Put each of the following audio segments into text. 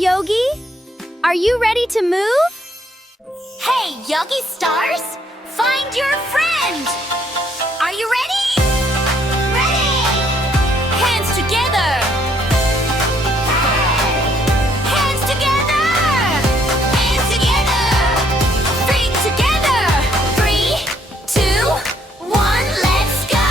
Yogi? Are you ready to move? Hey, Yogi Stars! Find your friend! Are you ready? Ready! Hands together! Hands together! Hands together! Feet together! 3, 2, 1, let's go!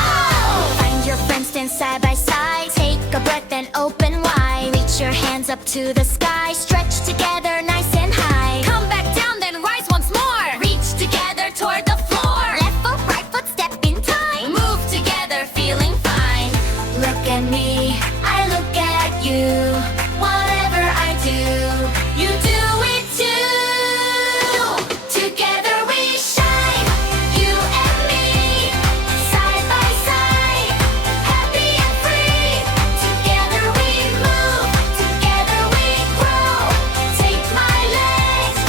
Find your friend, stand side by side. Take a breath and open wide. Reach your hands up to the sky. Stretch together, nice and high. Come back down, then rise once more. Reach together toward the floor. Left foot, right foot, step in time. Move together, feeling fine. Look at me, I look at you. Whatever I do, you do it too. Together we shine, you and me. Side by side, happy and free. Together we move, together we grow. Take my legs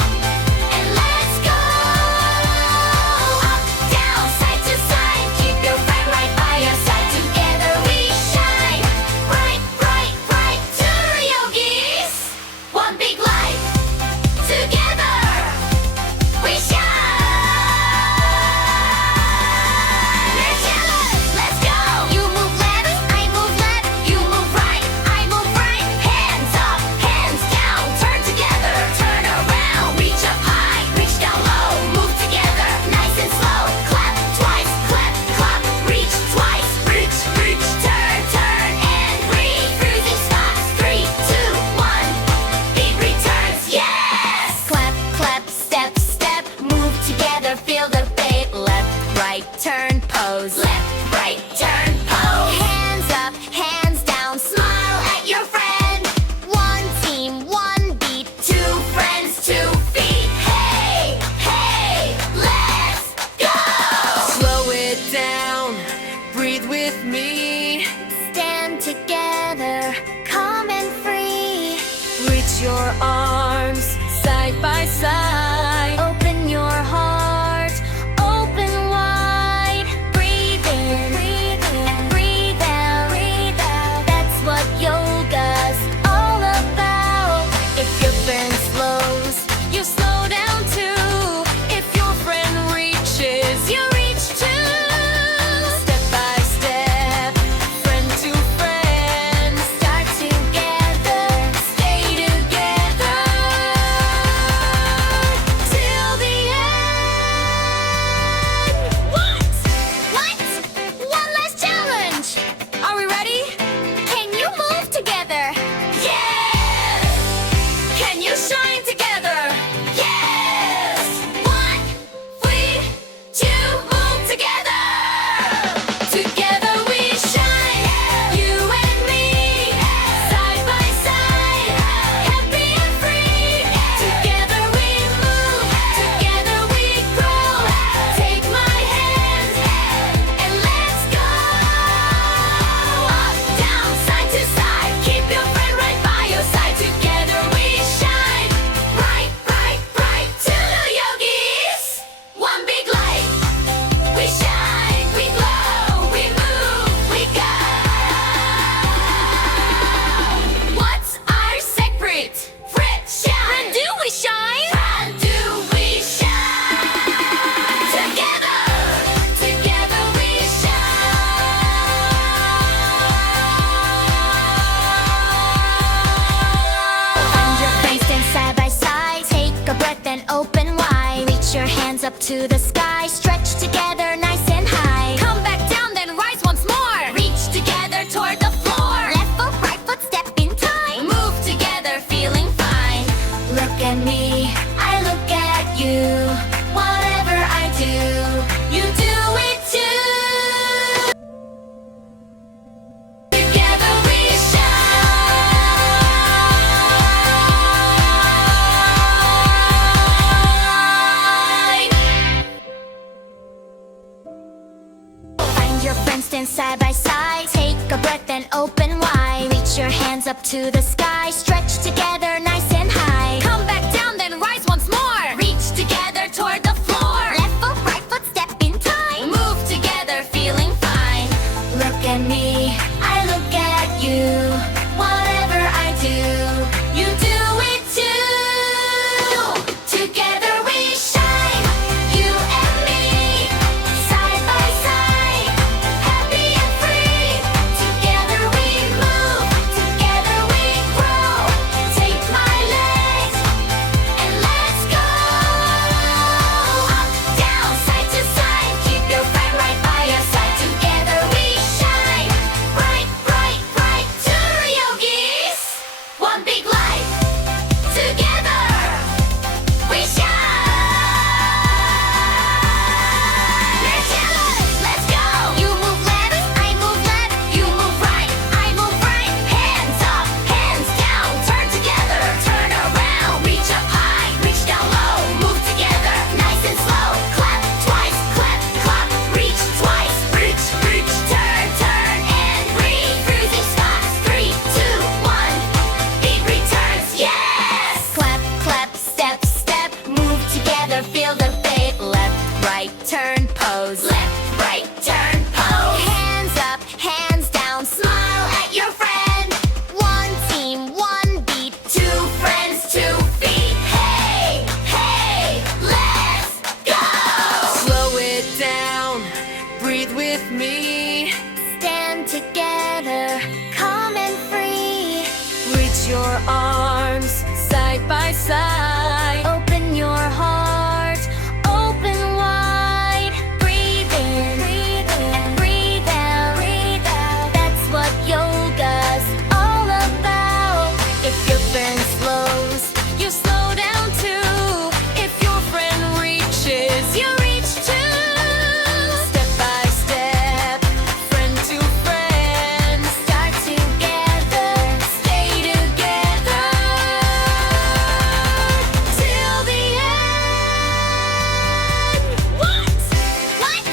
and let's go. Up, down, side to side. Keep your friend right by your side. Together we shine. Bright, bright, bright. Two yogis, one big light. Together we shine. We're jealous. Let's go. You move left, I move left. You move right, I move right. Hands up, hands down. Turn together, turn around. Reach up high, reach down low. Move together, nice and slow. Clap twice, clap, clap. Reach twice, reach, reach. Turn, turn, and breathe. Cruising stops. 3, 2, 1. Beat returns. Yes. Clap, clap, step, step. Move together, feel the beat. Left, right, turn, pose. Left, right, turn, pose. Hands up, hands down. Smile at your friend. One team, one beat. Two friends, 2 feet. Hey, hey, let's go. Slow it down, breathe with me. Stand together, calm and free. Reach your arms side by side. Open your heart, open wide. Breathe in, and breathe out. That's what yoga's all about. If your friend slows, you slow down too. If your friend reaches, you reach too. Step by step, friend to friend. Start together, stay together till the end. What? One last challenge. Are we ready? Can you move together? Yes. Can you shine together? Yes. 1, 3, 2, move together. Together we shine, you and me. Side by side, happy and free. Together we move, together we grow. Take my hand and let's go. Up, down, side to side. Keep your friend right by your side. Together we shine. Bright, bright, bright. Two yogis, one big light. We shine, we glow, we move, we go. What's our secret? Friend shine. Friend do we shine? Friend do we shine? Together, together we shine. Find your friends, stand side by side. Take a breath and open wide. Reach your hands up to the sky. Stretch together, nice and high. Come back down, then rise once more. Reach together toward the floor. Left foot, right foot, step in time. Move together, feeling fine. Look at me, I look at you. Whatever I do, you do it too. Together we shine. Find your friends, stand side by side. Take a breath and open wide. Reach your hands up to the sky. Stretch together, nice and high. Come back down, then rise once more. Reach together toward the floor. Left foot, right foot, step in time. Move together, feeling fine. Look at me, I look at you. Whatever I do, you do it me. Stand together, calm and free. Reach your arms side by side. Open your heart, open wide. Breathe in, and breathe out. That's what yoga's all about. If your friend slows, you slow down too. If your friend reaches, you reach too. Step by step, friend to friend. Start together, Stay together till the end. What?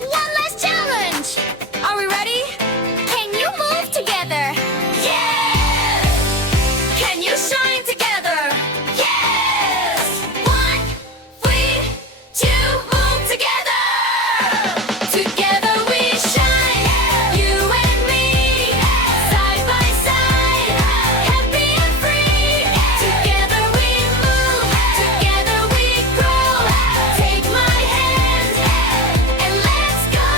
One last challenge. Are we ready? Can you move together? Yes! Can you shine together? Yes! 1, 3, 2, move together! Together we shine, you and me, side by side, happy and free. Together we move, together we grow. Take my hand and let's go.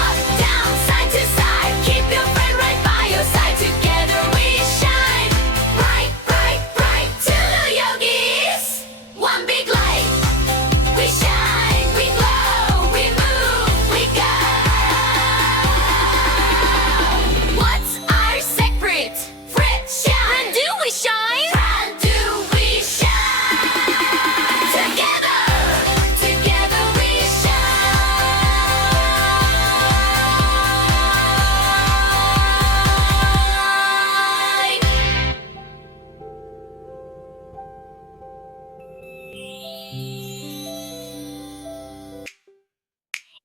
Up, down, side to side, keep your friend right by your side. Together we shine, bright, bright, bright. Two yogis, one big light. We shine, we glow, we move, we go. What's our secret? Friendshine. Do we shine? Do we shine? Together, together we shine.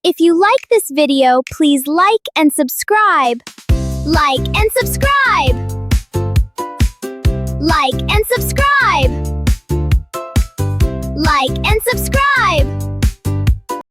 If you like this video, please like and subscribe. Like and subscribe. Like and subscribe. Like and subscribe.